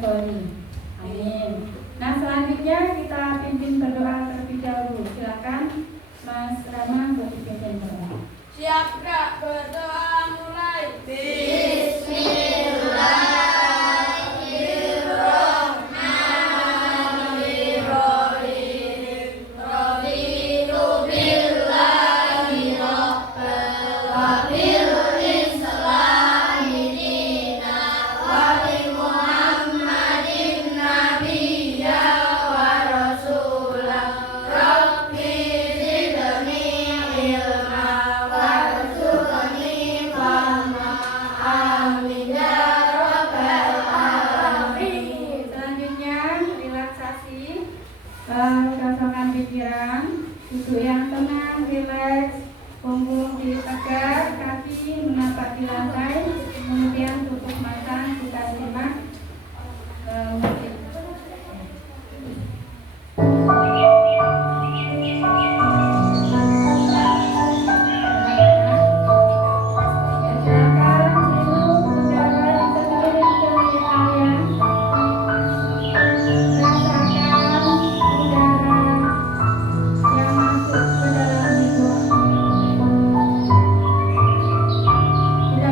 Sony. Amin. Nah, selanjutnya kita pimpin berdoa terlebih dahulu. Silakan Mas Rama untuk dipimpin berdoa. Siap Kak, berdoa mulai. Kosongkan pikiran, duduk yang tenang, rileks, punggung ditegak, kaki menapak di lantai, kemudian tutup mata, kita simak musik.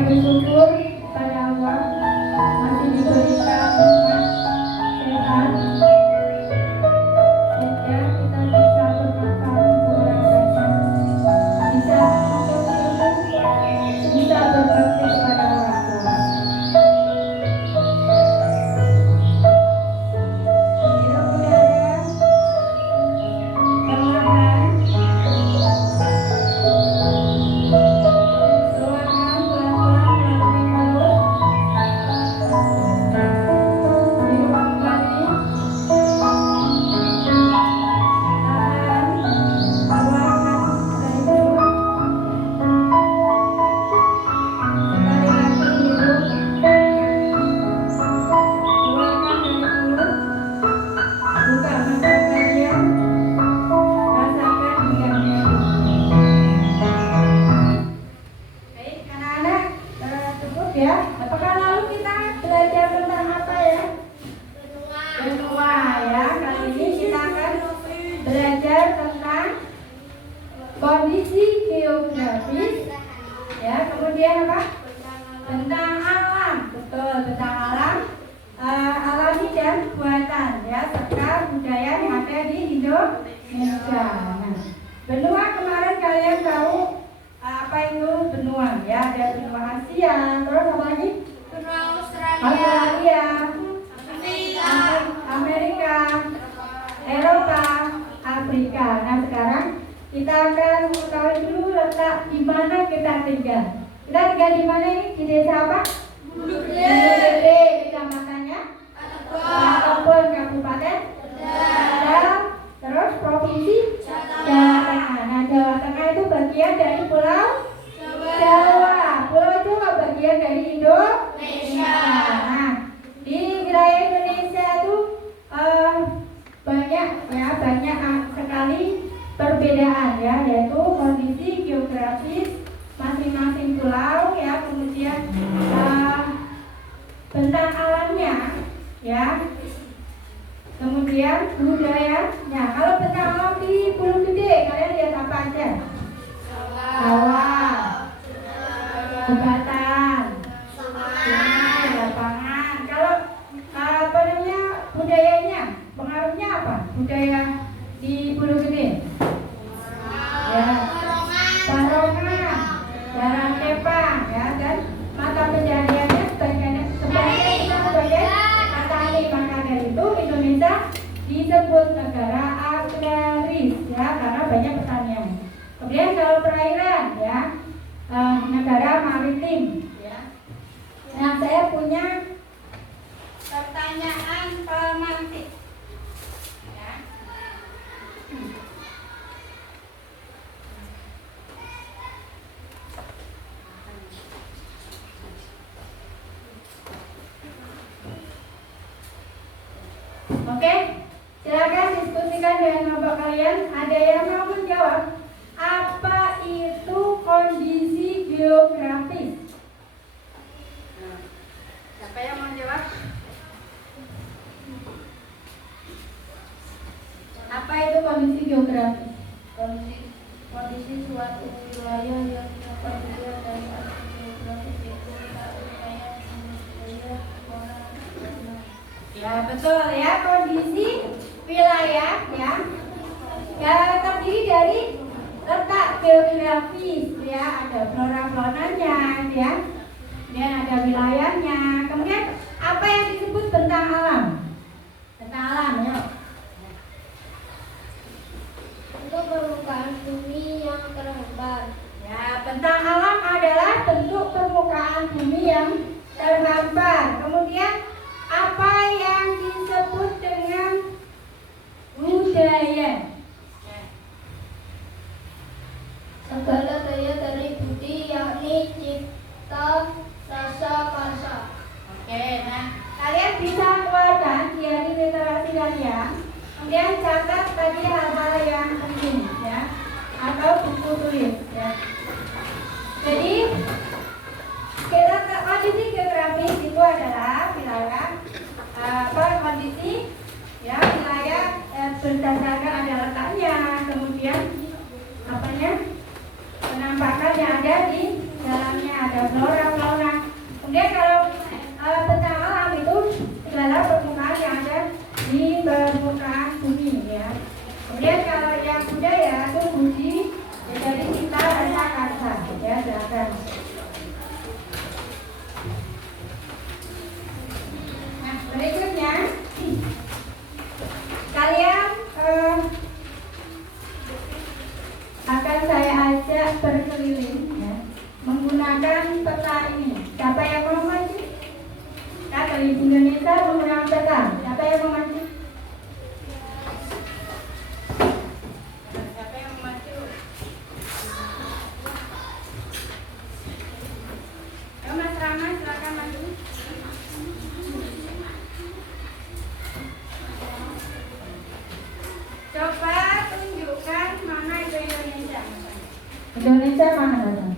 Bersyukur pada Allah masih diberikan nikmat sehat sehingga kita bisa bermakan berbahagia, bisa bisa berbakti kepada orang tua. Hirup udara perlahan. Ya, apakah lalu kita belajar tentang apa ya? Benua ya. Kali ini kita akan belajar tentang kondisi geografis. Ya, kemudian apa? Tentang alam, betul, tentang alam, alami dan buatan ya, serta budaya yang ada di Indonesia. Nah, benua kemarin kalian tahu apa itu benua ya? Ada benua Asia, terus apa lagi? Benua Australia, Amerika, Eropa, Afrika. Nah, sekarang kita akan mengetahui dulu letak di mana kita tinggal. Kita tinggal di mana ini? Di desa apa? Bulu Gede, kecamatannya Atapun, Kabupaten Tegal, terus provinsi Jawa Tengah. Nah, Jawa Tengah itu bagian dari Pulau Jawa. Pulau Jawa bagian dari Indonesia. Nah, di wilayah Indonesia itu banyak sekali perbedaan ya, yaitu kondisi geografis masing-masing pulau ya, kemudian bentang alamnya ya, kemudian budayanya. Kalau bentang alam di Pulau Gede kalian lihat apa aja? Sawah, jembatan, sungai, lapangan. Kalau apa namanya budayanya, pengaruhnya apa? Budaya di Pulau Gede? Ya, barongan, jalan kepang, ya, dan mata pencahariannya sebagian kita sebagai petani. Maka dari itu Indonesia disebut negara agraris, ya, karena banyak pertanian. Kemudian kalau perairan, ya, negara maritim, ya. Nah, saya punya pertanyaan pemantik. Ya. Oke, silakan diskusikan dengan kelompok kalian. Ada yang mau menjawab? Apa itu kondisi geografis? Siapa yang mau menjawab? kondisi geografis. Kondisi suatu wilayah yang terdiri dari aspek geografis yaitu letak wilayah, budaya, orang, agama. Ya betul ya, kondisi wilayah ya. Ya terdiri dari letak geografis ya, ada flora-faunanya ya. Kemudian ada wilayahnya. Kemudian apa yang disebut bentang alam? Bentang alam ya. Untuk permukaan bumi yang terhambat. Ya, bentang alam adalah bentuk permukaan bumi yang terhambat. Kemudian apa yang disebut dengan budaya? Segala daya dari budi yakni cipta, rasa, karsa. Oke, nah kalian bisa keluarkan di hari literasi kalian. Kemudian catat tadi hal-hal yang penting ya, atau buku tulis ya. Jadi kita kondisi geografis itu adalah wilayah kondisi ya wilayah berdasarkan ada letaknya, kemudian apanya penampakan yang ada di dalamnya, ada flora fauna. Kemudian kalau bentang alam itu segala permukaan yang ada di permukaan bumi ya. Kemudian kalau yang budaya itu budi ya, dari kita rasa karsa ya, silakan. Nah berikutnya kalian akan saya ajak berkeliling ya, menggunakan peta ini. Siapa yang mau maju? Kata Ibu Indonesia menggunakan peta. Siapa yang mau maju? Siapa yang mau maju? Ya, Mas Rama silakan maju. Coba tunjukkan mana itu Indonesia. Indonesia mana Mas?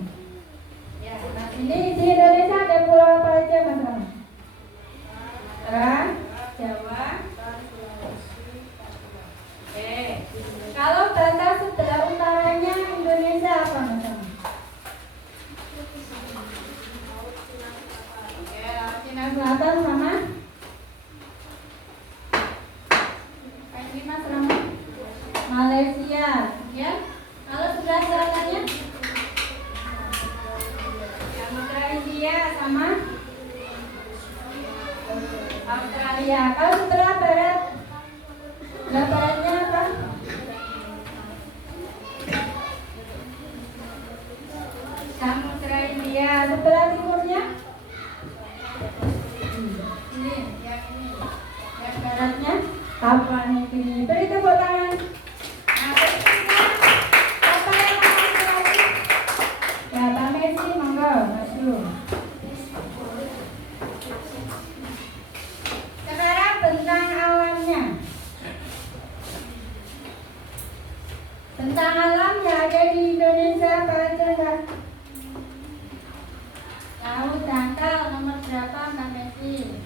Ya, nah ini di Indonesia ada pulau apa aja Mas Rama? Jawa. Kalau batas sebelah utaranya Indonesia apa Mas Rama? Cina Selatan sama? Ini Mas Rama? Malaysia, ya. Kalau sebelah selatannya? Samudra India sama Australia. Kalau sebelah barat, sebelah baratnya apa? Samudra India. Sebelah timurnya? Ini, yang ini. Yang baratnya Papua Nugini. Beri tepuk tangan. Nah, berikutnya siapa yang mau maju lagi? Ya, Pak Messi, monggo maju. Sekarang bentang alamnya. Bentang alam yang ada di Indonesia apa aja Kak? Tahu dangkal nomor berapa Pak Messi?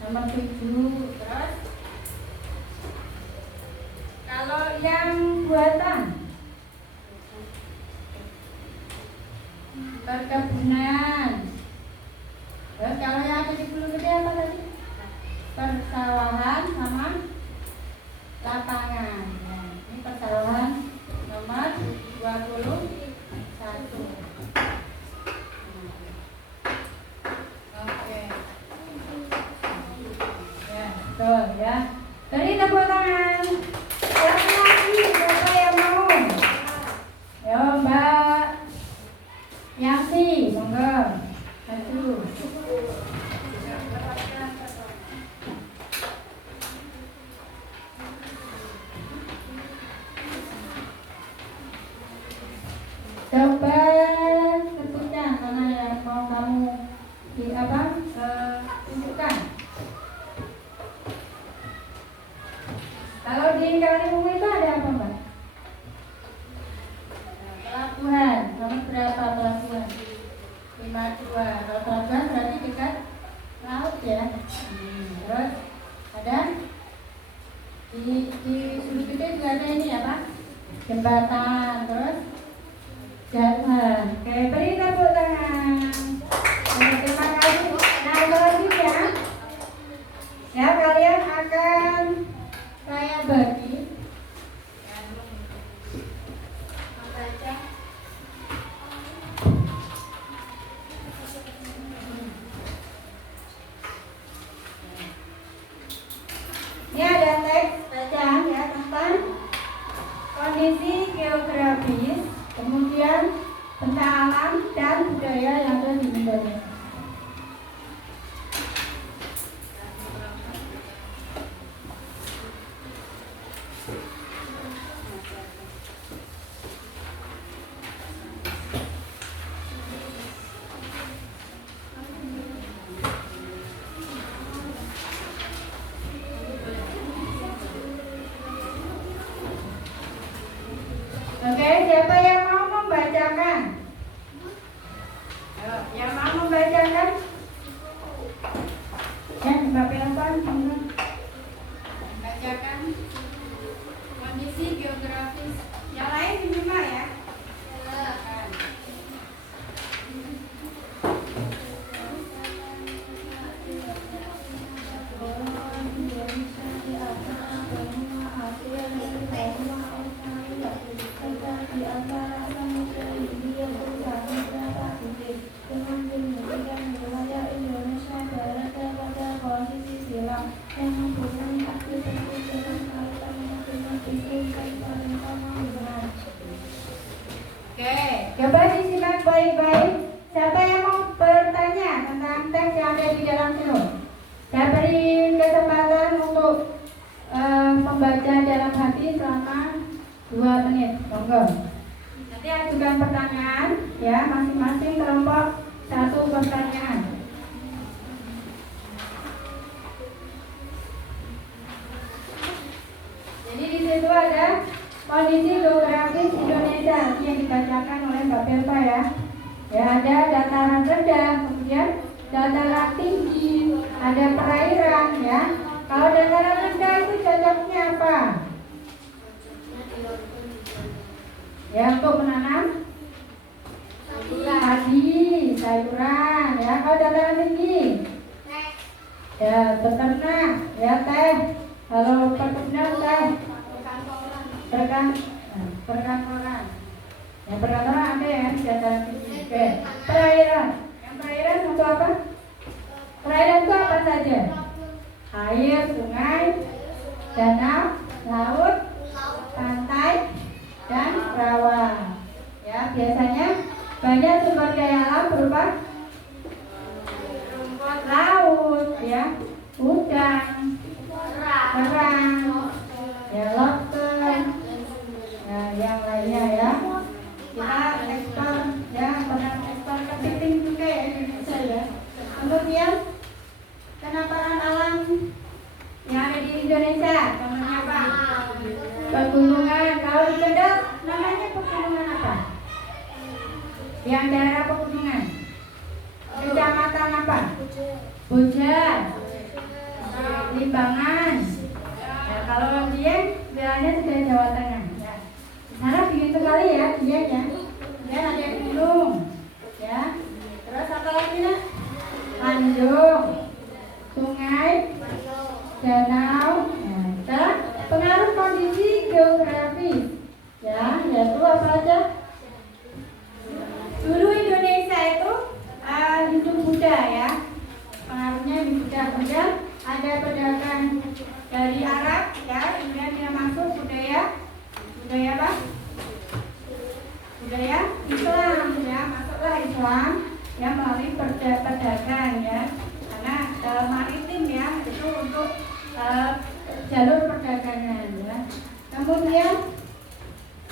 Nomor 7. Terus kalau yang buatan perkebunan. Terus kalau yang ada di Pulau Gede apa tadi? Persawahan sama lapangan. Nah, ini persawahan nomor 21. Oke. Ya, betul ya. Beri tepuk tangan. Lagi siapa yang mau? Yo Mbak Yangsi, monggo maju. Coba sebutkan mana yang mau kamu di apa tunjukkan. Kalau di Kalimantan itu ada apa Mbak? Pelabuhan, nomor berapa pelabuhan? 52. Kalau pelabuhan berarti dekat laut ya. Terus ada Di sudut itu juga ada ini apa? Jembatan, terus jalan. Oke, beri tepuk tangan. Oke, terima kasih. Nah, selanjutnya ya kalian akan saya bagi membaca. Ini ada teks bacaan ya tentang kondisi geografis, kemudian benda alam dan budaya yang ada di Indonesia. Oke, siapa yang mau membacakan? Ayo, yang mau membacakan? Ya, Mbak Pelpan, membacakan kondisi geografis. Yang lain cuma ya. Oke, coba disimak baik-baik. Siapa yang mau bertanya tentang teks yang ada di dalam sini? Saya beri kesempatan untuk membaca dalam hati selama 2 menit. Monggo. Nanti ajukan pertanyaan ya, masing-masing kelompok 1 pertanyaan. Jadi di situ ada kondisi geografis Indonesia yang dibacakan oleh Mbak Belva ya. Ya, ada dataran rendah, kemudian dataran tinggi, ada perairan ya. Kalau dataran rendah itu cocoknya apa? Ya, untuk menanam padi, sayuran ya. Kalau dataran tinggi ya beternak, ya teh. Kalau perkebunan teh perkantoran. Yang perkantoran ada ya di dataran tinggi. Oke, perairan. Yang perairan untuk apa? Perairan itu apa saja? Air, sungai, danau, laut, pantai, dan rawa. Ya, biasanya banyak sumber daya alam berupa rumput laut, ya, udang, kerang, ya, lobster, ya, yang lainnya ya. Kita ekspor, ya, pernah ekspor kepiting juga ya Indonesia ya. Kemudian penampakan alam yang ada di Indonesia, contohnya apa? Pegunungan. Kalau di Kendal namanya pegunungan apa? Yang daerah pegunungan. Kecamatan apa? Boja. Limbangan. Nah, kalau dia bilangnya sudah Jawa Tengah. Ya. Di sana begitu kali ya dia ya. Kemudian ada gunung. Ya. Terus apa lagi nak? Tanjung, sungai, danau. Nah, pengaruh kondisi geografis. Ya, yaitu apa aja? Dulu Indonesia itu Hindu Buddha ya. Pengaruhnya Hindu Buddha. Kemudian ada perdagangan dari Arab ya, kemudian dia masuk budaya apa? Budaya Islam ya, masuklah Islam ya melalui perdagangan ya. Karena maritim ya itu untuk jalur perdagangan ya. Kemudian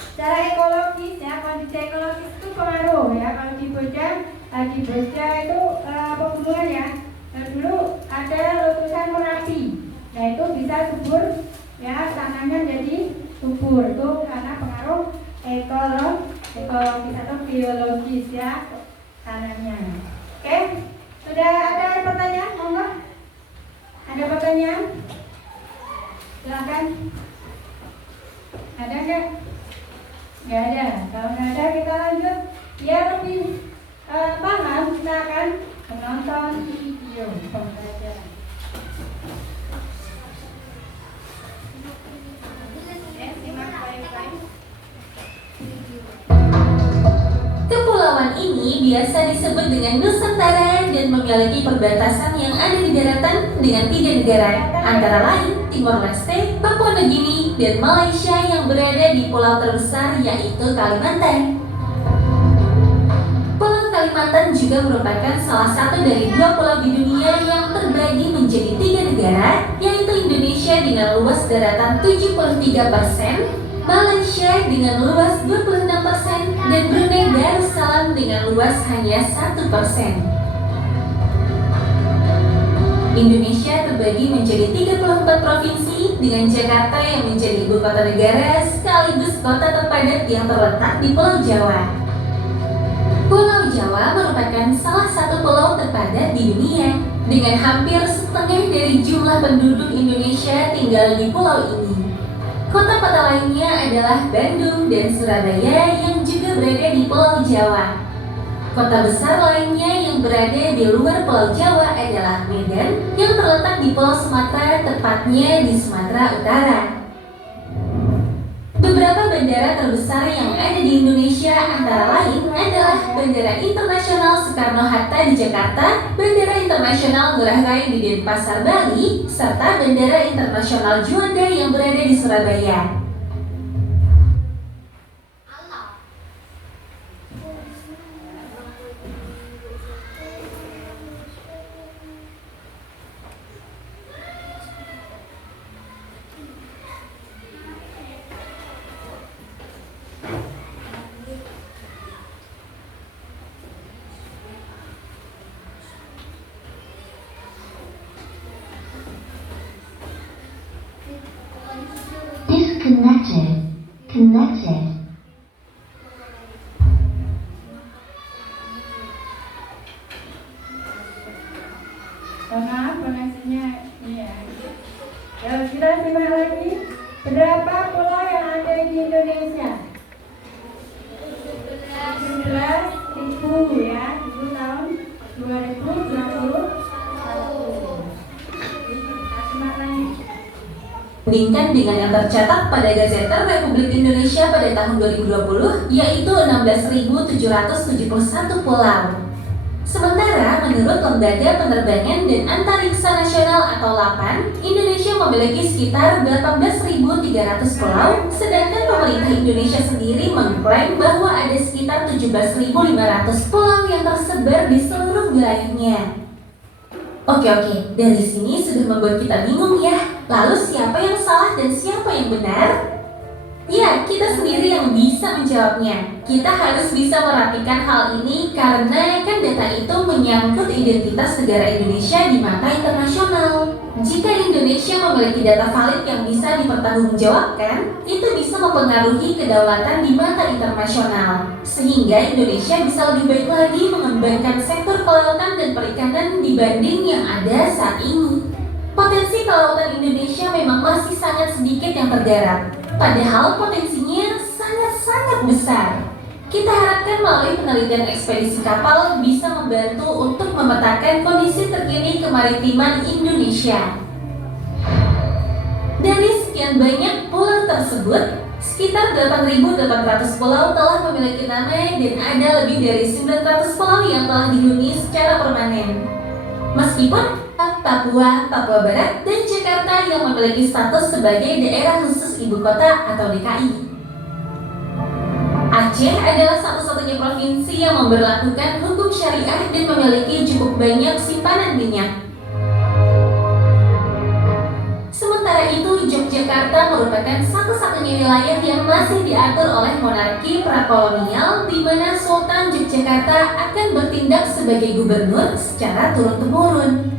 secara ekologis ya, kondisi ekologis itu pengaruh ya. Kalau di Boja itu pegunungan ya. Nah, dulu ada letusan Merapi. Nah itu bisa subur ya, tanahnya jadi subur itu karena pengaruh ekologis atau biologis ya tanahnya. Oke, sudah ada pertanyaan? Monggo. Ada pertanyaan? Silakan. nggak? Nggak ada. Kalau nggak ada kita lanjut. Biar lebih paham, kita akan menonton video pembelajaran. Simak baik-baik. Kepulauan ini biasa disebut dengan Nusantara dan memiliki perbatasan yang ada di daratan dengan 3 negara, antara lain Timor Leste, Papua Nugini, dan Malaysia yang berada di pulau terbesar yaitu Kalimantan. Pulau Kalimantan juga merupakan salah satu dari 2 pulau di dunia yang terbagi menjadi 3 negara, yaitu Indonesia dengan luas daratan 73%, Malaysia dengan luas 26%, dan Brunei Darussalam dengan luas hanya 1%. Indonesia terbagi menjadi 34 provinsi dengan Jakarta yang menjadi ibu kota negara sekaligus kota terpadat yang terletak di Pulau Jawa. Pulau Jawa merupakan salah satu pulau terpadat di dunia dengan hampir setengah dari jumlah penduduk Indonesia tinggal di pulau ini. Kota-kota lainnya adalah Bandung dan Surabaya yang juga berada di Pulau Jawa. Kota besar lainnya yang berada di luar Pulau Jawa adalah Medan yang terletak di Pulau Sumatera, tepatnya di Sumatera Utara. Beberapa bandara terbesar yang ada di Indonesia antara lain adalah Bandara Internasional Soekarno-Hatta di Jakarta, Bandara Internasional Ngurah Rai di Denpasar, Bali, serta Bandara Internasional Juanda yang berada di Surabaya. Connected. Maaf, koneksinya iya. Ya, kita simak lagi. Berapa pulau yang ada di Indonesia? 17.000 ya, itu tahun 2021. Kita simak lagi. Dibandingkan dengan yang tercatat pada Gazetteer Republik Indonesia pada tahun 2020, yaitu 16.771 pulau. Sementara menurut Lembaga Penerbangan dan Antariksa Nasional atau LAPAN, Indonesia memiliki sekitar 18.300 pulau, sedangkan pemerintah Indonesia sendiri mengklaim bahwa ada sekitar 17.500 pulau yang tersebar di seluruh wilayahnya. Oke, dari sini sudah membuat kita bingung ya. Lalu siapa yang salah dan siapa yang benar? Ya, kita sendiri yang bisa menjawabnya. Kita harus bisa merapikan hal ini karena kan data itu menyangkut identitas negara Indonesia di mata internasional. Jika Indonesia memiliki data valid yang bisa dipertanggungjawabkan, itu bisa mempengaruhi kedaulatan di mata internasional. Sehingga Indonesia bisa lebih baik lagi mengembangkan sektor kelautan dan perikanan dibanding yang ada saat ini. Potensi kelautan Indonesia memang masih sangat sedikit yang tergarap, padahal potensinya sangat-sangat besar. Kita harapkan melalui penelitian ekspedisi kapal bisa membantu untuk memetakan kondisi terkini kemaritiman Indonesia. Dari sekian banyak pulau tersebut, sekitar 8.800 pulau telah memiliki nama dan ada lebih dari 900 pulau yang telah dihuni secara permanen. Meskipun Papua Barat, dan Jakarta yang memiliki status sebagai daerah khusus ibu kota atau DKI. Aceh adalah satu-satunya provinsi yang memberlakukan hukum syariah dan memiliki cukup banyak simpanan minyak. Sementara itu, Yogyakarta merupakan satu-satunya wilayah yang masih diatur oleh monarki prakolonial di mana Sultan Yogyakarta akan bertindak sebagai gubernur secara turun-temurun.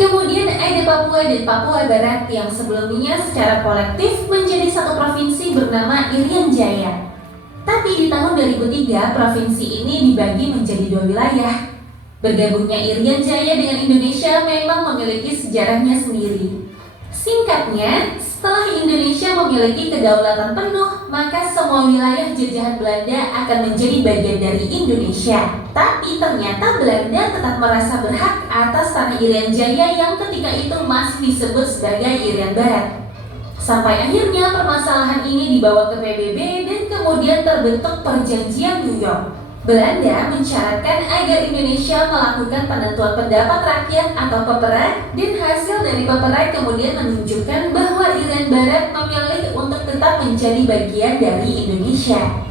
Kemudian ada Papua dan Papua Barat yang sebelumnya secara kolektif menjadi satu provinsi bernama Irian Jaya. Tapi di tahun 2003 provinsi ini dibagi menjadi 2 wilayah. Bergabungnya Irian Jaya dengan Indonesia memang memiliki sejarahnya sendiri. Singkatnya, Setelah Indonesia memiliki kedaulatan penuh, maka semua wilayah jajahan Belanda akan menjadi bagian dari Indonesia. Tapi ternyata Belanda tetap merasa berhak atas tanah Irian Jaya yang ketika itu masih disebut sebagai Irian Barat. Sampai akhirnya permasalahan ini dibawa ke PBB dan kemudian terbentuk Perjanjian New York. Belanda mensyaratkan agar Indonesia melakukan penentuan pendapat rakyat atau peperai, dan hasil dari peperai kemudian menunjukkan bahwa Irian Barat memilih untuk tetap menjadi bagian dari Indonesia.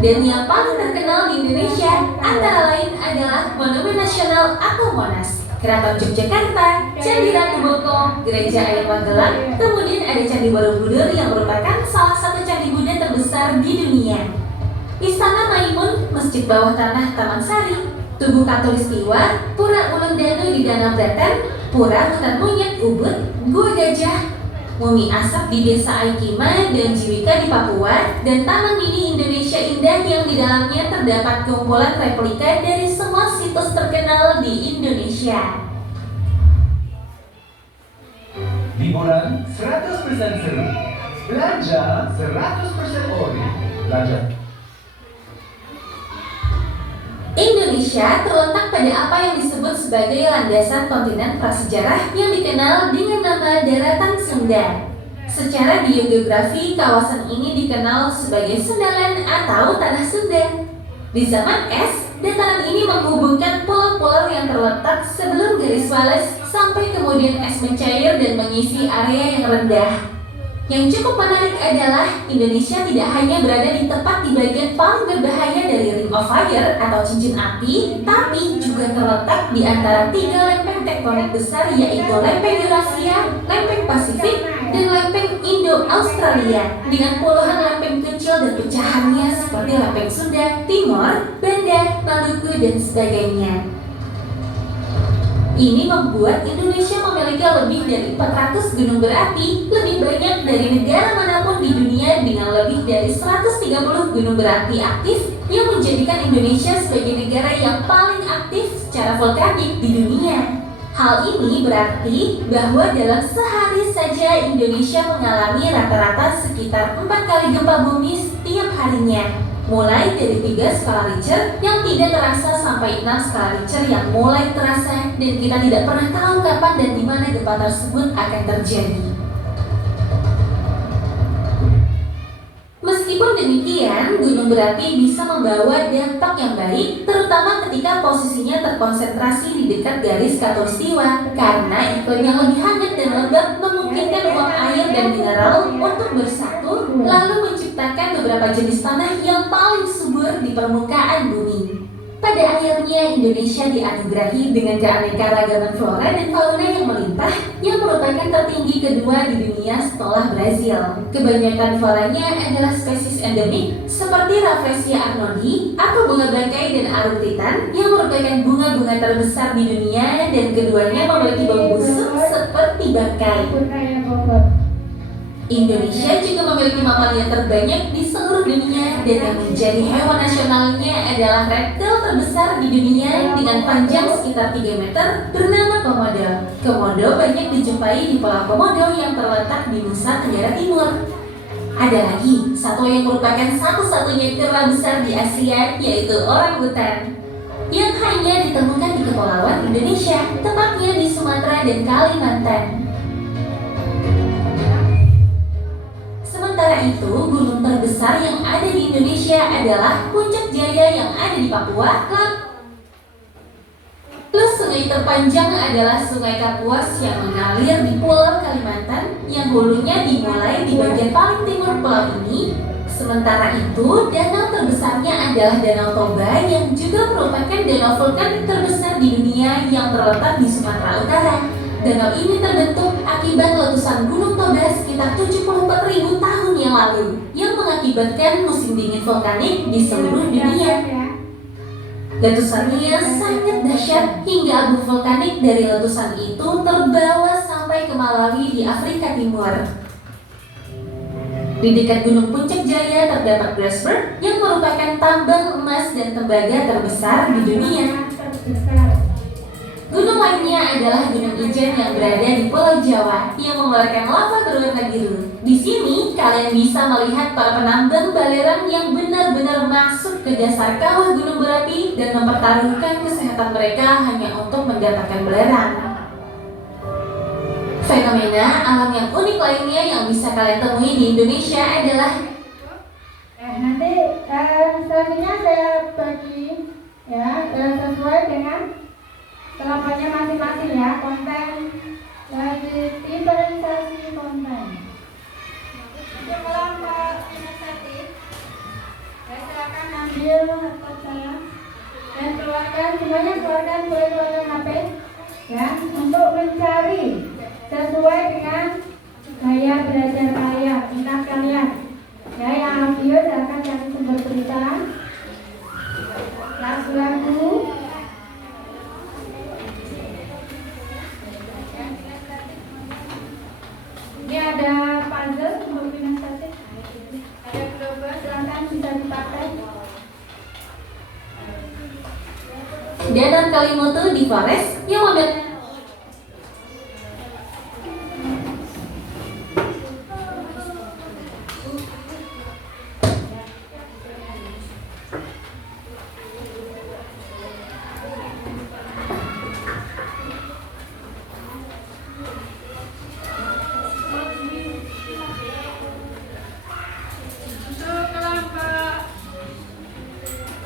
Dan yang paling terkenal di Indonesia antara lain adalah Monumen Nasional atau Monas, Keraton Yogyakarta, Candi Ratu Boko, Gereja Air Magelang, kemudian ada Candi Borobudur yang merupakan salah satu candi Buddha terbesar di dunia. Istana Maimun, Masjid Bawah Tanah Taman Sari, Tugu Katulistiwa, Pura Ulun Danu di Danau Braten, Pura Hutan Monyet Ubud, Gua Gajah, Mumi Asap di Desa Aikima dan Jiwika di Papua, dan Taman Mini Indonesia Indah yang di dalamnya terdapat kumpulan replika dari semua situs terkenal di Indonesia. Liburan 100% seru, belanja 100% ori, belanja. Indonesia terletak pada apa yang disebut sebagai landasan kontinen prasejarah yang dikenal dengan nama Daratan Sunda. Secara biogeografi, kawasan ini dikenal sebagai Sundaland atau Tanah Sunda. Di zaman es, dataran ini menghubungkan pulau-pulau yang terletak sebelum garis Wallace sampai kemudian es mencair dan mengisi area yang rendah. Yang cukup menarik adalah Indonesia tidak hanya berada di tepat di bagian paling berbahaya dari Ring of Fire atau cincin api, tapi juga terletak di antara 3 lempeng tektonik besar, yaitu lempeng Eurasia, lempeng Pasifik, dan lempeng Indo-Australia, dengan puluhan lempeng kecil dan pecahannya seperti lempeng Sunda, Timor, Banda, Maluku, dan sebagainya. Ini membuat Indonesia memiliki lebih dari 400 gunung berapi, lebih banyak dari negara manapun di dunia dengan lebih dari 130 gunung berapi aktif, yang menjadikan Indonesia sebagai negara yang paling aktif secara vulkanik di dunia. Hal ini berarti bahwa dalam sehari saja Indonesia mengalami rata-rata sekitar 4 kali gempa bumi setiap harinya. Mulai dari 3 skala Richter yang tidak terasa sampai 6 skala Richter yang mulai terasa, dan kita tidak pernah tahu kapan dan di mana gempa tersebut akan terjadi. Meskipun demikian, gunung berapi bisa membawa dampak yang baik, terutama ketika posisinya terkonsentrasi di dekat garis khatulistiwa, karena iklim yang lebih hangat dan lembab memungkinkan uap air dan mineral untuk bersatu, lalu menciptakan beberapa jenis tanah yang paling subur di permukaan bumi. Pada akhirnya, Indonesia dianugerahi dengan keanekaragaman flora dan fauna yang melimpah, yang merupakan tertinggi kedua di dunia setelah Brazil. Kebanyakan floranya adalah spesies endemik seperti Rafflesia arnoldi atau bunga bangkai dan arukritan, yang merupakan bunga-bunga terbesar di dunia, dan keduanya memiliki bau busuk seperti bangkai. Indonesia juga memiliki mamalia terbanyak di seluruh dunia, dan yang menjadi hewan nasionalnya adalah reptil terbesar di dunia dengan panjang sekitar 3 meter bernama komodo. Komodo banyak dijumpai di Pulau Komodo yang terletak di Nusa Tenggara Timur. Ada lagi satwa yang merupakan satu-satunya kera besar di Asia, yaitu orangutan, yang hanya ditemukan di Kepulauan Indonesia, tepatnya di Sumatera dan Kalimantan. Sementara itu, gunung terbesar yang ada di Indonesia adalah Puncak Jaya yang ada di Papua. Lalu sungai terpanjang adalah Sungai Kapuas yang mengalir di Pulau Kalimantan, yang hulunya dimulai di bagian paling timur pulau ini. Sementara itu, danau terbesarnya adalah Danau Toba yang juga merupakan danau vulkanik terbesar di dunia yang terletak di Sumatera Utara. Danau ini terbentuk akibat letusan Gunung Toba sekitar 74.000 tahun yang lalu, yang mengakibatkan musim dingin vulkanik di seluruh dunia. Letusannya sangat dahsyat hingga abu vulkanik dari letusan itu terbawa sampai ke Malawi di Afrika Timur. Di dekat Gunung Puncak Jaya terdapat Grasberg yang merupakan tambang emas dan tembaga terbesar di dunia. Gunung lainnya adalah Gunung Ijen yang berada di Pulau Jawa yang mengeluarkan lava berwarna biru. Di sini kalian bisa melihat para penambang balerang yang benar-benar masuk ke dasar kawah gunung berapi dan mempertaruhkan kesehatan mereka hanya untuk mendapatkan belerang. Fenomena alam yang unik lainnya yang bisa kalian temui di Indonesia adalah Nanti selanjutnya saya bagi ya sesuai dengan kelompoknya masing-masing ya, konten diferensiasi konten. Untuk kelompok kinestetik, ya silakan ambil laptop saya dan keluarkan HP ya untuk mencari sesuai dengan gaya belajar kalian, minat kalian. Ya, yang audio silakan cari sumber berita, lagu-lagu. Ini ada puzzle untuk kinestetik, ada global, silakan bisa dipakai. Danau Kalimutu di Forest yang memiliki Untuk kelompok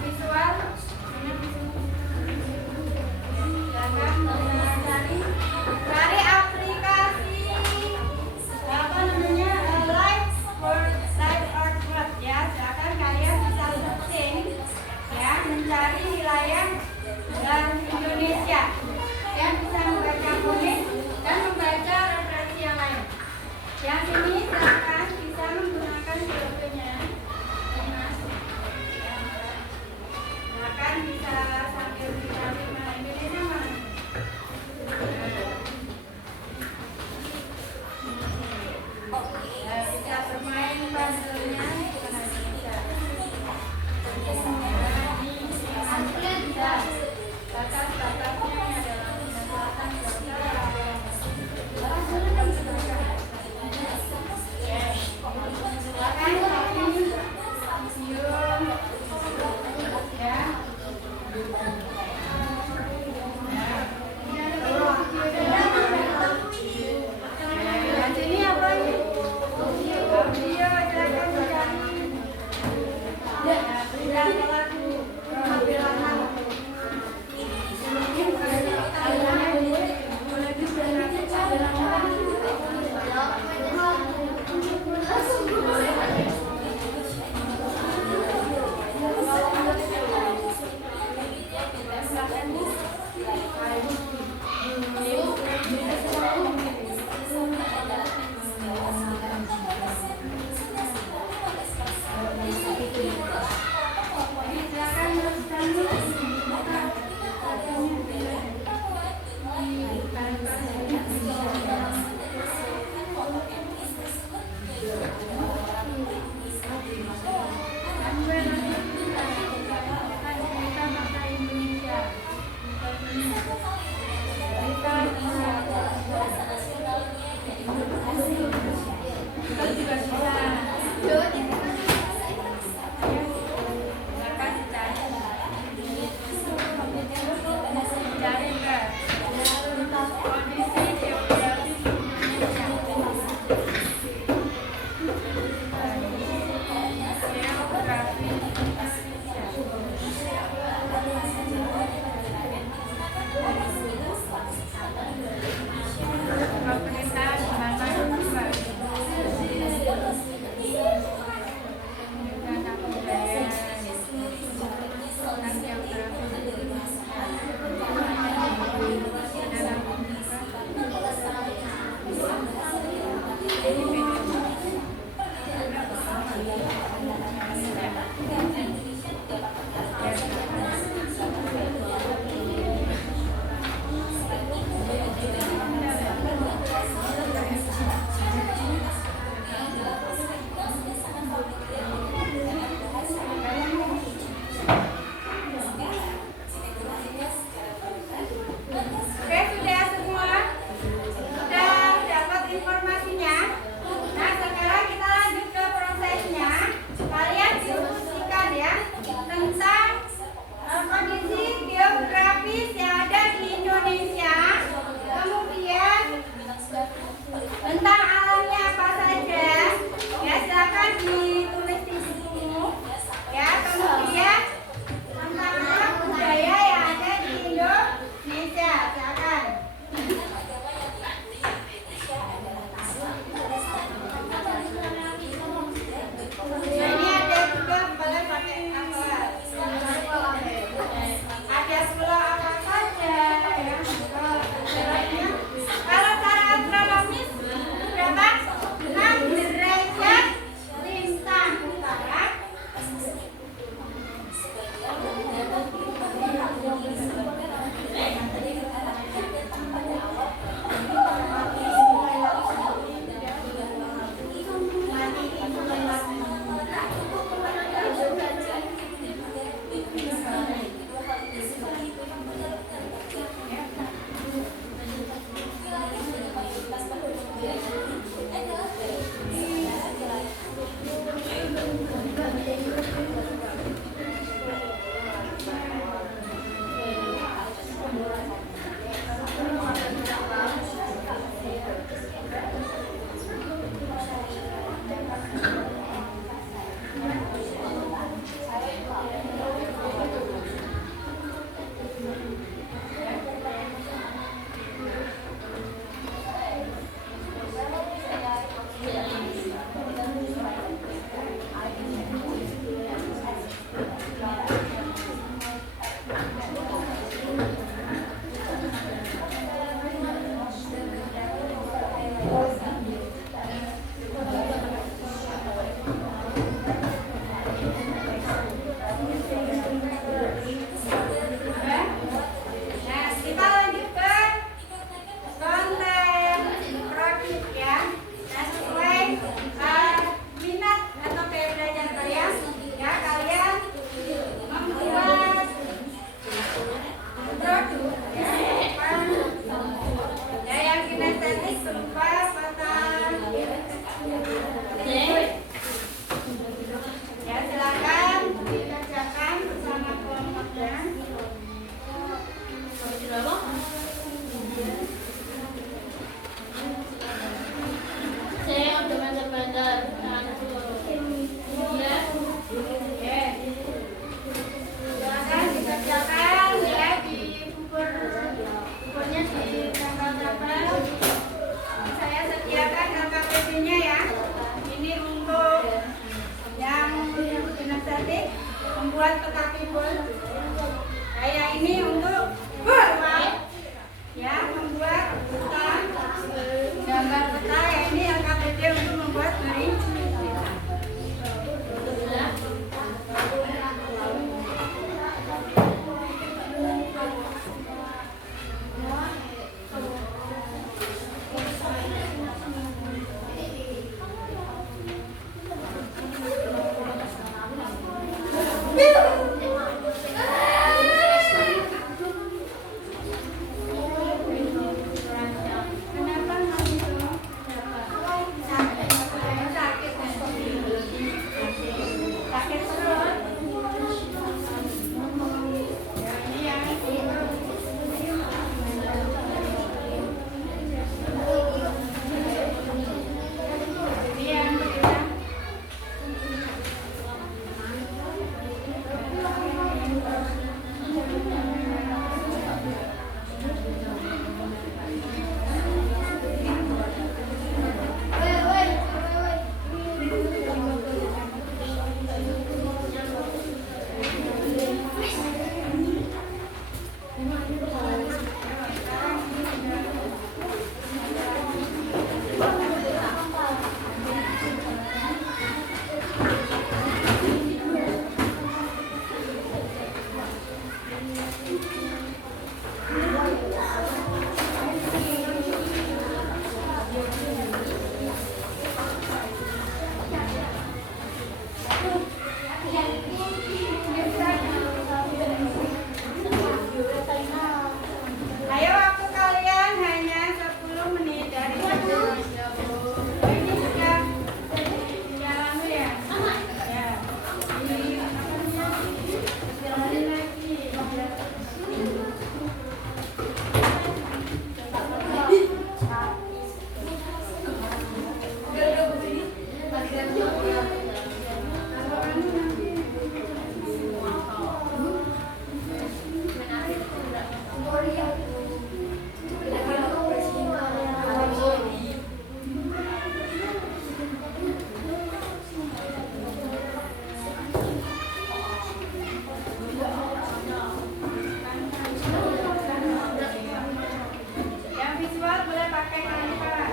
visual, cari aplikasi apa namanya Live Earth Map ya. Silakan kalian bisa searching ya, mencari wilayah dan Indonesia yang bisa membaca kuning dan membaca referensi yang lain. Yang ini silakan bisa menggunakan filternya. Silakan bisa sambil dicari mana Indonesia mana. Bisa bermain puzzle-nya mana bisa. Bisa. Batas-batasnya adalah selatan, Ayo, waktu kalian hanya 10 menit dari sekarang. Oh, ini sudah jalan dulu ya? Ya. Ini apa namanya? Jalanin lagi. Yang visual boleh pakai kamera.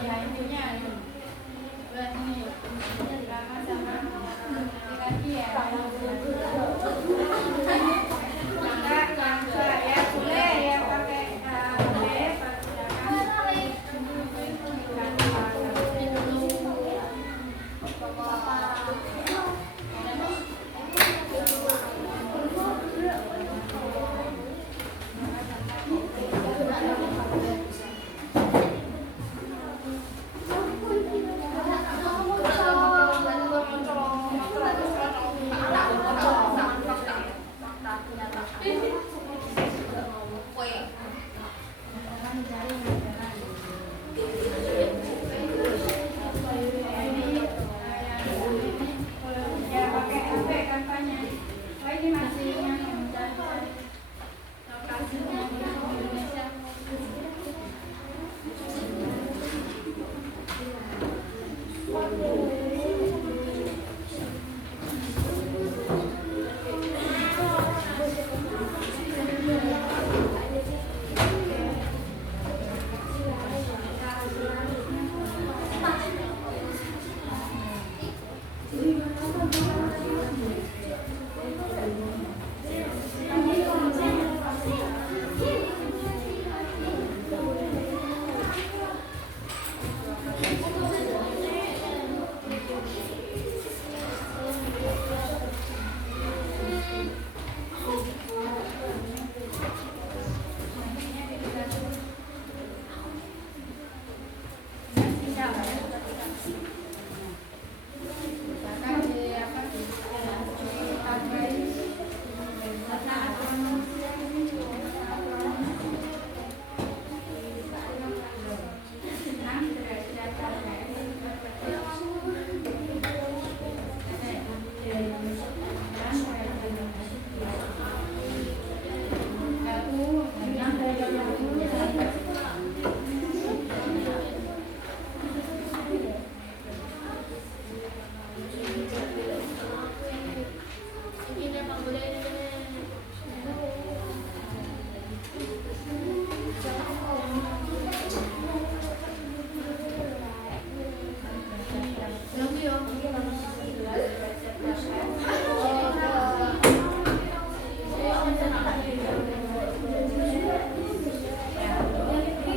Ya, intinya buat ini sama-sama lagi ya. Enggak, ya boleh ya pakai HP, ya pakai HP kampanye. Oh, ini masih yang mencari lokasinya di Indonesia.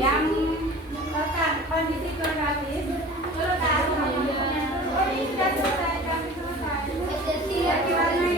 Yang kondisi kognitif terletak. Oh, ini sudah selesai, kami selesai. Ya, diwarnai.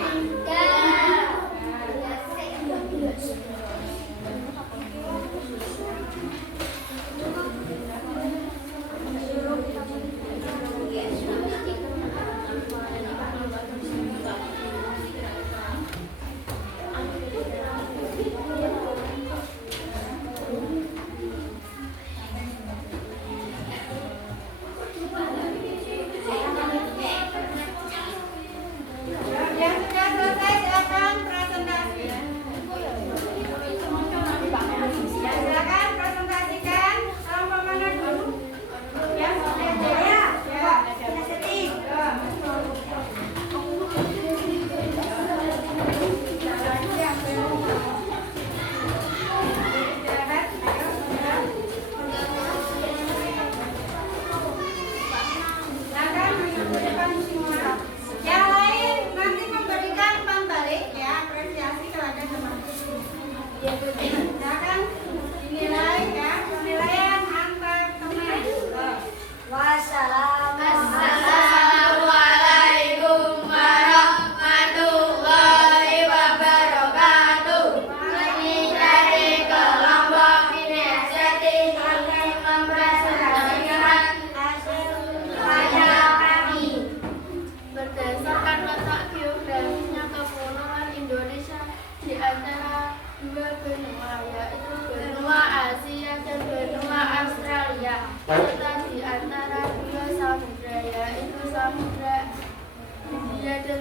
Yang sudah selesai silakan presentasi. Ya, silakan presentasikan. Tolong pemanah dulu. Yang sudah ya, kita setting. Silakan maju ke depan semua. Yang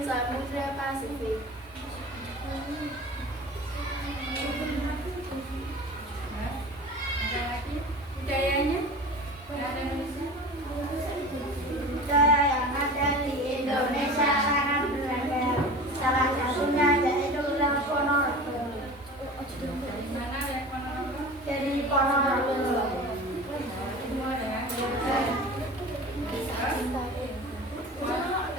Samudra Pasifik. Ada lagi budayanya? Ada Indonesia? Budaya yang ada di Indonesia sangat beragam. Salah satunya yaitu Ponorogo. Dari mana ya Ponorogo? Dari Ponorogo. Semua ya.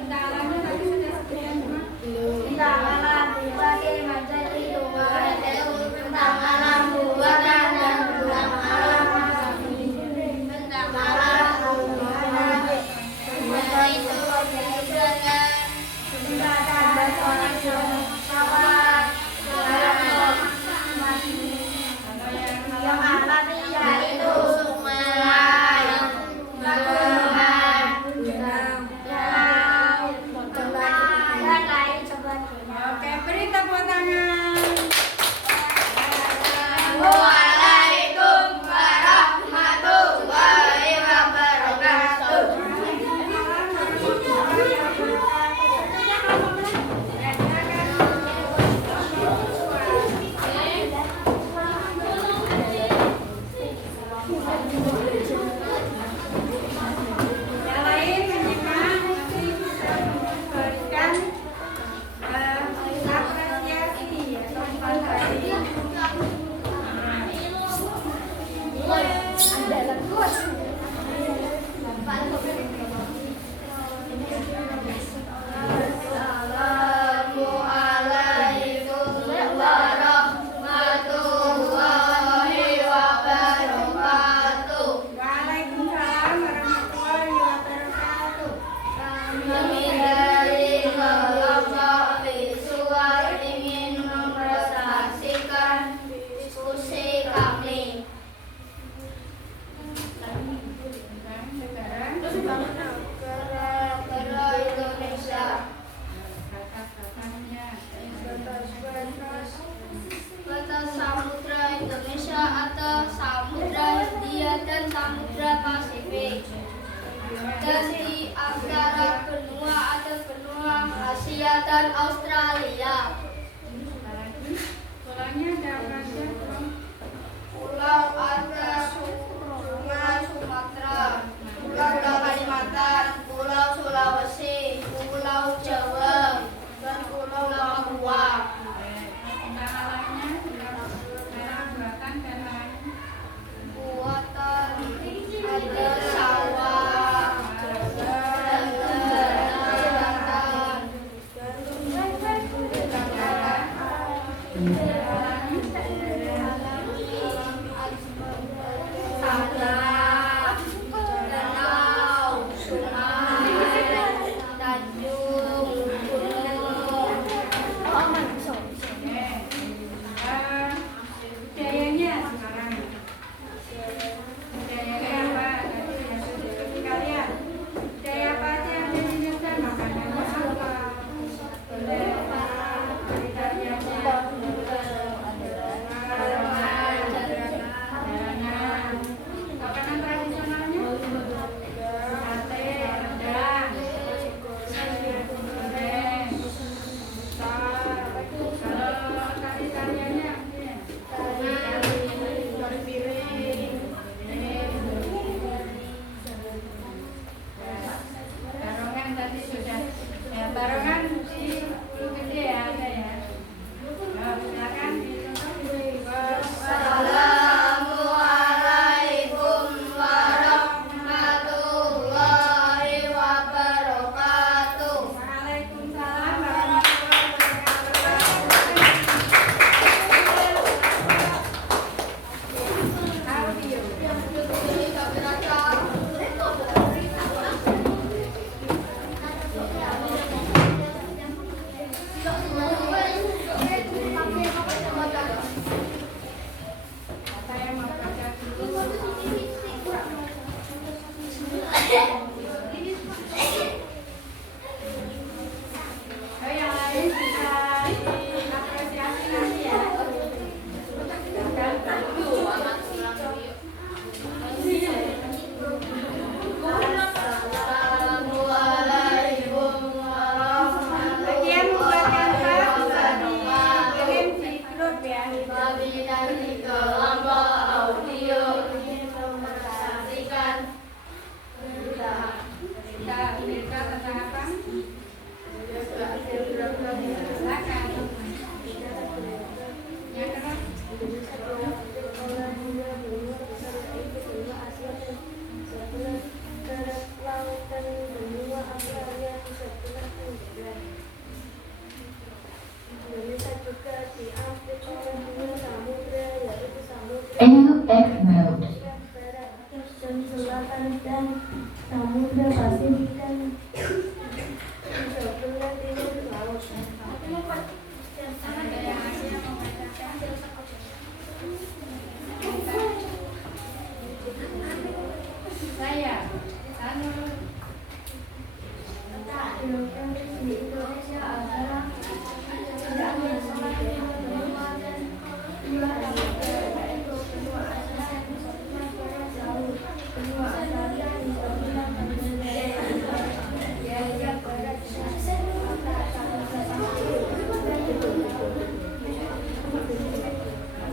Tentang alamnya tadi sudah sekian semua. Tentang alam berbagai macam tumbuhan, tentang alam buatan dan tentang alam asli, tentang alam tumbuhan, yaitu hiburan, jembatan, sawah, yang alami yaitu sungai, pegunungan, danau, dan lain sebagainya. Oke, beri tepuk tangan. Assalamualaikum warahmatullahi wabarakatuh. Yang lain menyimak nanti bisa memberikan apresiasi atau evaluasi. Assalamualaikum warahmatullahi wabarakatuh. Waalaikumsalam warahmatullahi wabarakatuh. Kami dari kelompok visual ingin mempresentasikan diskusi kami. Negara Indonesia. Batas samudra Indonesia atau Samudra Hindia dan Samudra Pasifik. Dan di antara benua ada benua Asia dan Australia. Polanya ada apa aja? Pulau ada Sungai Sumatera, Pulau Kalimantan, Pulau Sulawesi, Pulau Jawa, dan Pulau Papua. Tentang alamnya, daerah buatan dan lain. Buatan ada sawah, dan daratan. Tanah, danau, sungai,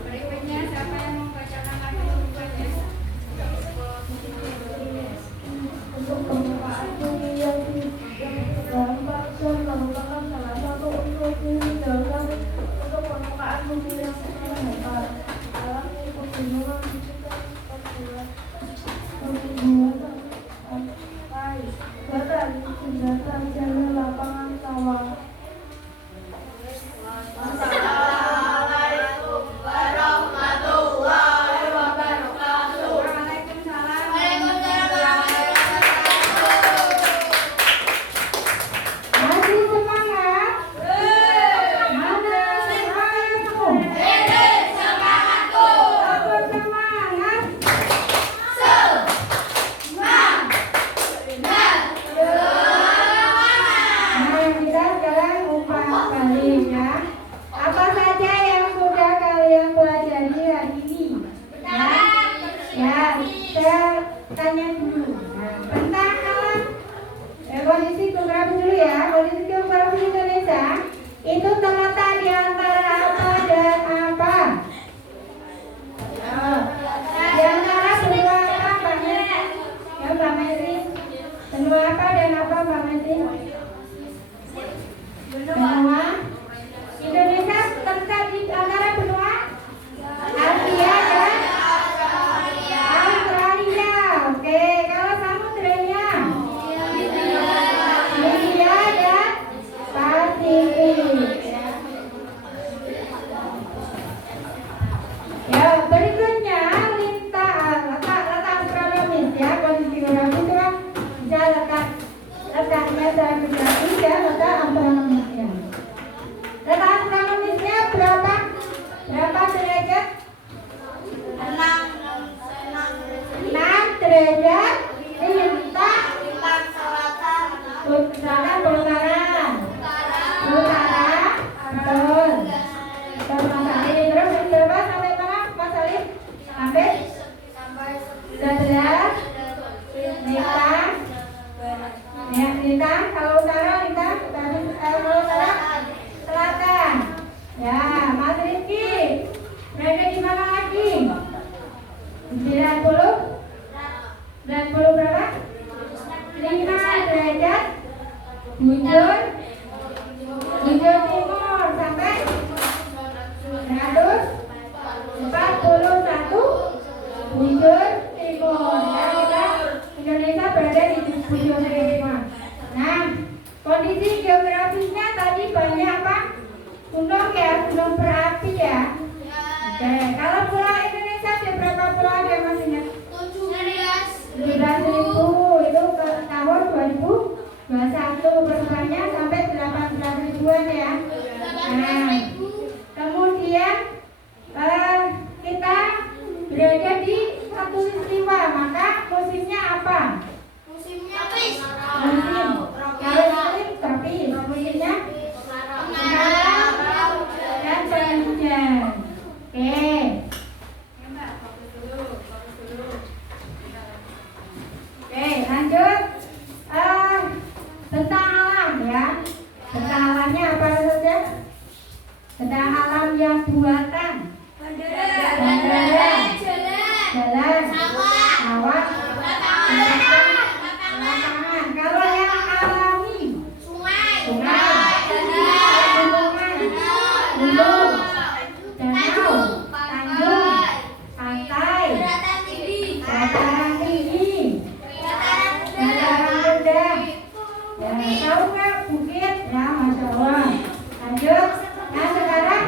Berikutnya siapa yang membacakan lagi rupanya? Untuk pembukaan bumi yang gambar merupakan salah satu unsur dalam untuk permukaan bumi yang mendatar. Alam pegunungan dibuat badan senjata jalur lapangan sawah. Assalamualaikum warahmatullahi wabarakatuh. Waalaikumsalam. Masih semangat? Mana semangatmu? Ini semangatku. Apa semangat? Nah, kita sekarang umpan balik ya. Apa saja yang sudah kalian pelajari hari ini? Ya, saya tanya dulu. Nah, tentang alam kondisi geografi dulu ya. Kondisi geografi Indonesia itu terletak di antara apa dan apa? Di antara benua apa, Mbak Metri? Ya, Mbak Metri. Benua apa dan apa, Mbak Metri? Benua Indonesia terletak di antara benua Asia dan Australia. Oke, kalau samudranya India dan Pasifik. Ya, berikutnya letak astronomis ya. Kondisi geografi itu kan bisa letaknya secara geografis ya, letak astronomisnya. Letak astronomisnya berapa derajat? 6 derajat lintang selatan utara. Betul. Betul, Mas Alif. Terus berapa sampai mana, Mas Alif? Sampai 11 lintang. Ya, lintang. Kalau utara lintang. Kalau utara selatan. Ya, Mas Rizky berada di mana lagi? 90 berapa? 5 derajat bujur timur sampai 141 bujur timur. Ya, kita Indonesia berada di bujur timur. Nah, kondisi geografisnya tadi banyak apa? Gunung ya, gunung berapi ya. Oke, kalau pulau Indonesia ada berapa pulau ada Mas ingat? 17.000 itu ke tahun 2021 perkembangannya sampai 18 ribuan ya. Nah, kemudian kita berada di khatulistiwa, maka musimnya apa? Musim kalau musim tropis, musimnya kemarau dan penghujan. Oke. Oke, lanjut. Tentang alam ya. Tentang alamnya apa saja? Tentang alam yang buatan. Bandara, jalan, sawah, lapangan. Kalau yang alami, sungai, gunungan, gunung, danau, tanjung, pantai, dataran tinggi, dataran rendah. Ya, tahu nggak bukit? Ya, Masya Allah. Lanjut. Nah, sekarang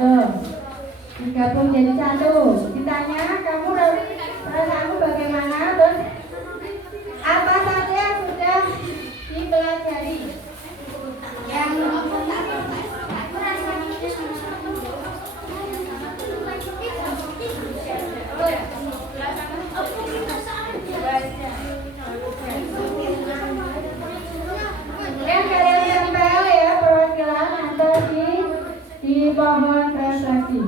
Tuh, digabung jadi satu. Ditanya, perasaanmu bagaimana? Terus apa saja yang sudah dipelajari? Yang kalian tempel ya perwakilan atau di pohon prestasi.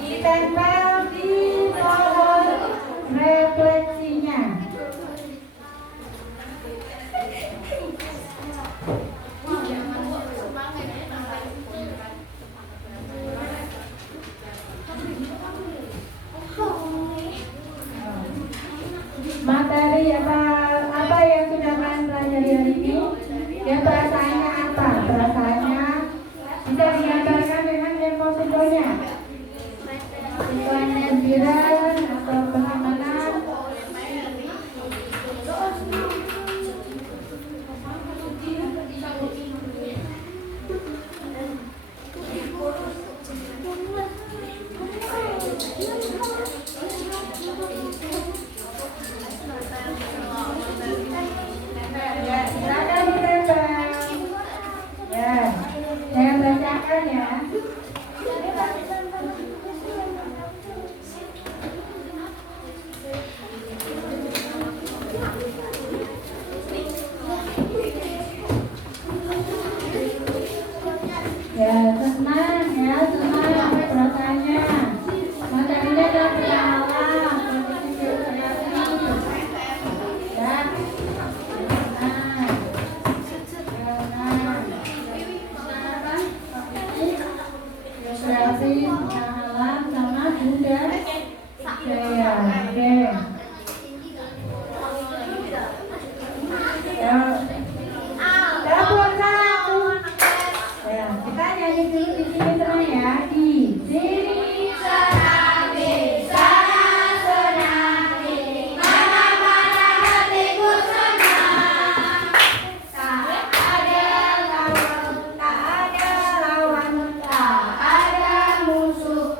Ditempel di pohon refleksinya. Materi apa yang sudah kalian pelajari hari ini? Ya, perasaannya apa? Perasaannya bisa digambarkan dengan emosinya. Selain gembira atau bagaimana? Ya, silakan ditempel. Ya, saya bacakan ya. Ya, tenang ya, tenang perasaannya. Materinya adalah perkenalan, kondisi geografi. Ya, tenang. Geografi, perkenalan sama budaya. Oke. Ya. Dapur satu. Ya, kita nyanyi dulu di sini terus ya. Di sini senang di sana senang di mana-mana hatiku senang. Tak ada lawan, tak ada lawan, tak ada musuh.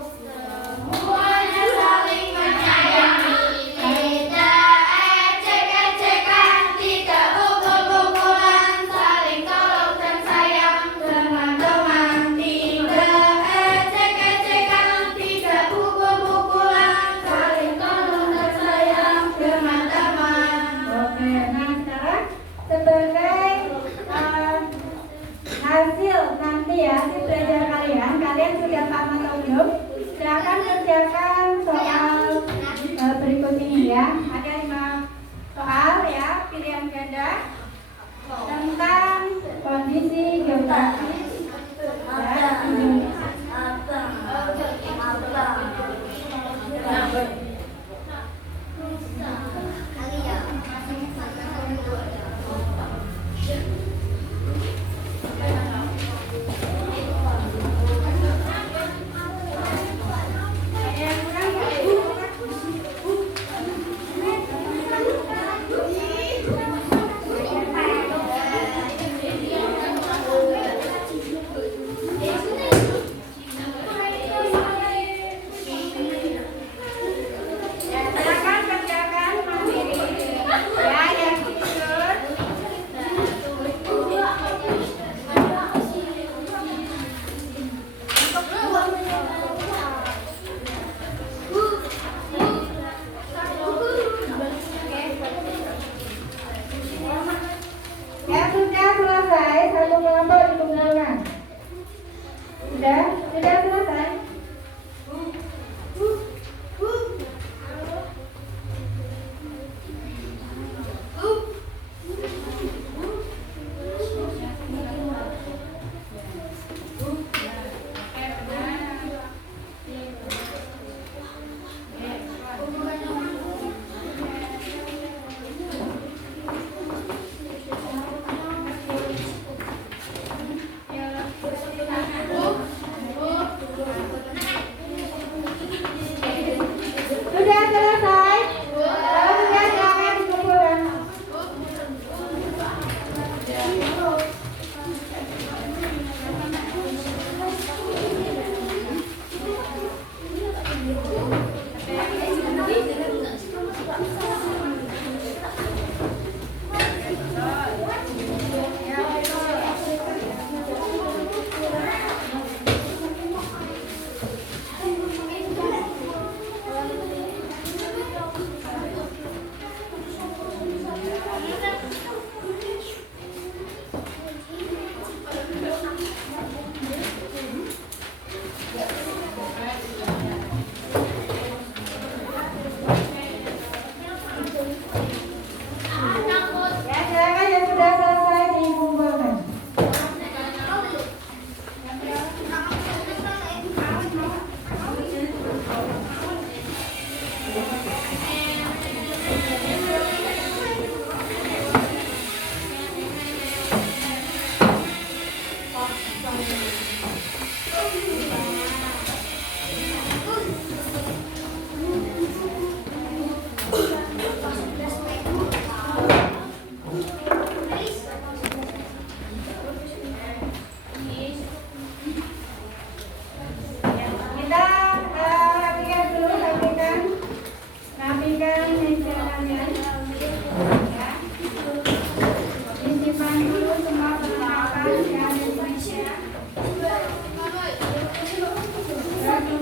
Semuanya saling menyayangi. Tidak ecek-ecekan, tidak pukul-pukulan, saling tolong dan sayang. Teman-teman, tidak ecek-ecekan, tidak pukul-pukulan, saling tolong dan sayang. Teman-teman. Oke, nah sekarang sebagai hasil nanti ya, hasil belajar kalian sudah paham atau belum? Silakan kerjakan soal berikut ini ya. Ada 5 soal ya, pilihan ganda tentang kondisi geografis dan Indonesia. Yang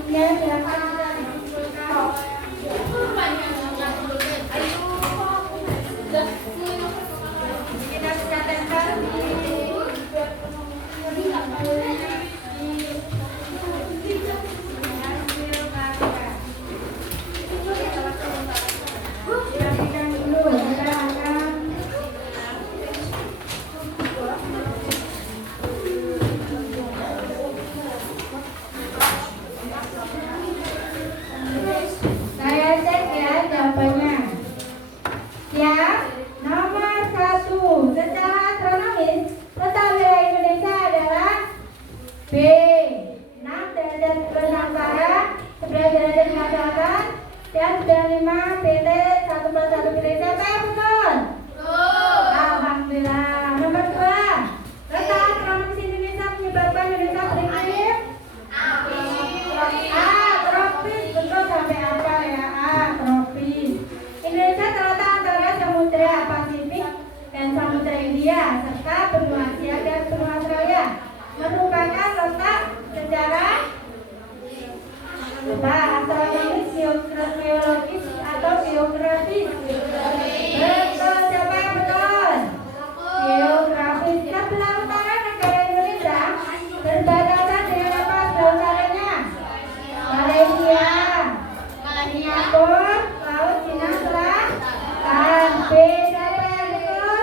Ya, siapa? Kita sudah tempel Rapikan dulu, kita akan saya cek ya jawabannya. Siap? Nomor 1 secara astronomis peta wilayah Indonesia adalah B 6 derajat ke utara, 11 derajat ke selatan, dan 95 PT 141 PT. Siapa yang betul? Alhamdulillah. Nomor 2, peta astronomis Indonesia menyebabkan Indonesia beriklim A. Tropis. Betul, sampai apa ya? A. Tropis. Indonesia terletak antara Samudra Pasifik dan Samudra India serta benua Asia dan benua Australia. Merupakan letak secara astronomis, geologis atau geografis. Betul, siapa yang betul? Geografis. Sebelah utara negara Indonesia berbatasan dengan apa sebelah utaranya? Malaysia, Singapura, Laut Cina Selatan. B, siapa yang betul?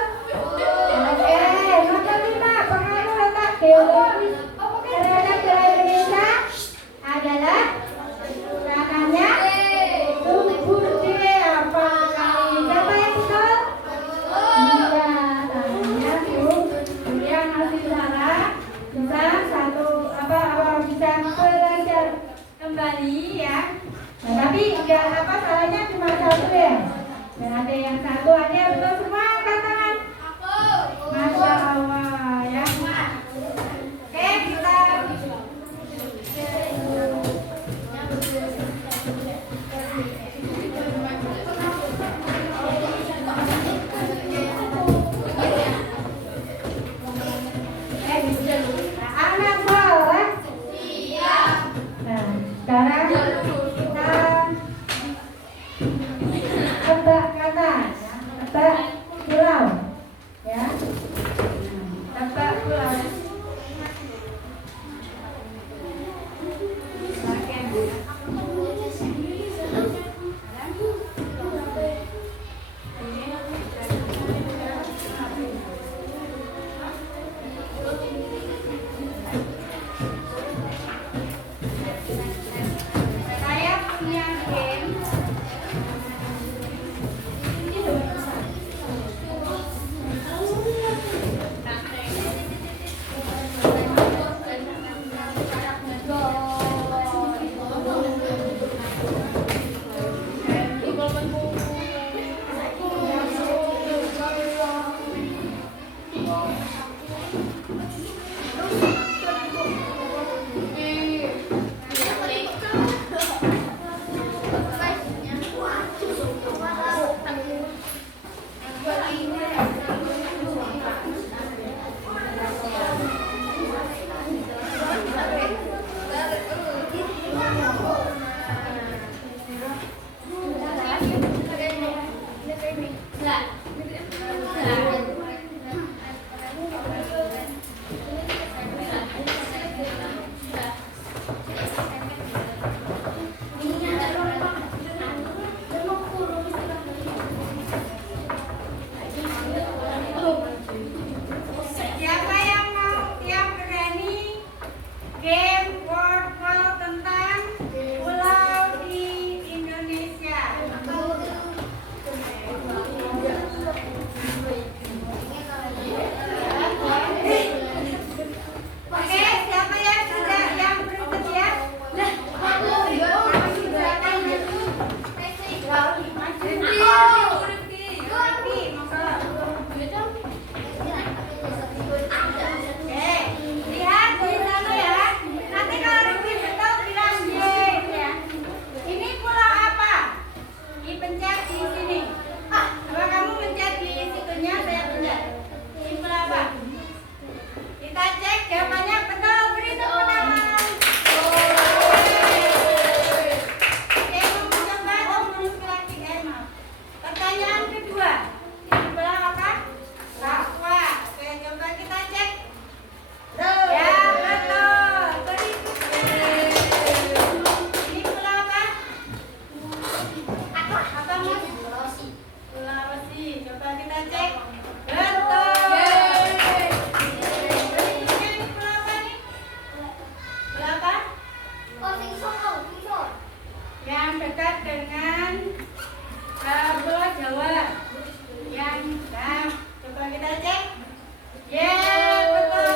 Oke, nomor 5, pengaruh letak geologis terhadap wilayah Indonesia adalah tanahnya subur. D, apa kali? Siapa yang betul? Iya, tanahnya subur. Yang masih salah bisa bisa belajar kembali ya. Nah, tapi enggak apa salahnya cuma satu ya. Dan ada yang satu, ada yang betul semua angkat tangan. Masya Allah ya. Oke, kita anak soleh. Nah, sekarang kita tebak kata, tebak pulau, ya. Tebak pulau. Saya punya game. Siapa yang berani game word call tentang Jawa. Yang nah, coba kita cek. Betul.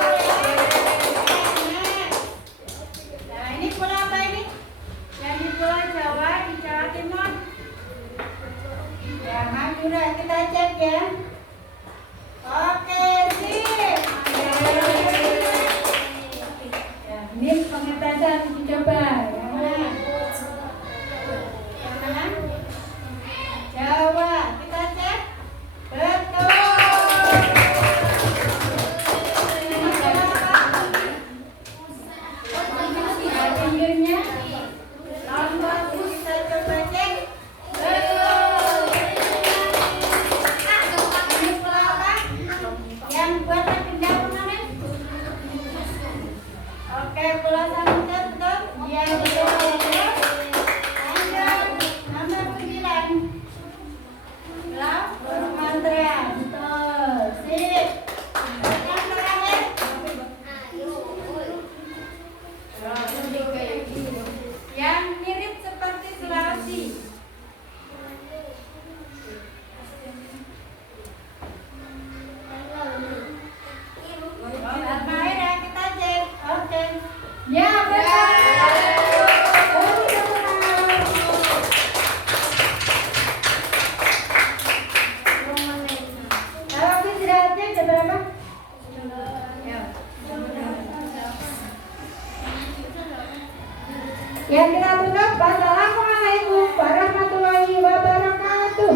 Nah, ini pulau apa ini? Yang di Pulau Jawa di Jawa Timur. Ya, Madura kita cek ya. Oke, sip. Ya, ini pengetesan dicoba. Yang mana? Yang mana? Jawa, kita cek. Betul. Ini Jawa apa? Nah, pinggirnya. Lombok kita coba cek. Betul. Ini pulau apa? Yang buatan pindah kemarin? Oke, Pulau Samosir betul? Iya betul. Lanjut, nomor 9. Pulau Sumatera. Betul. Sip. Yang terakhir. Yang mirip seperti Sulawesi. Halmahera kita cek. Oke. Ya, betul. Kalau istirahatnya jam berapa? Ya, kita tutup. Wassalamualaikum warahmatullahi wabarakatuh.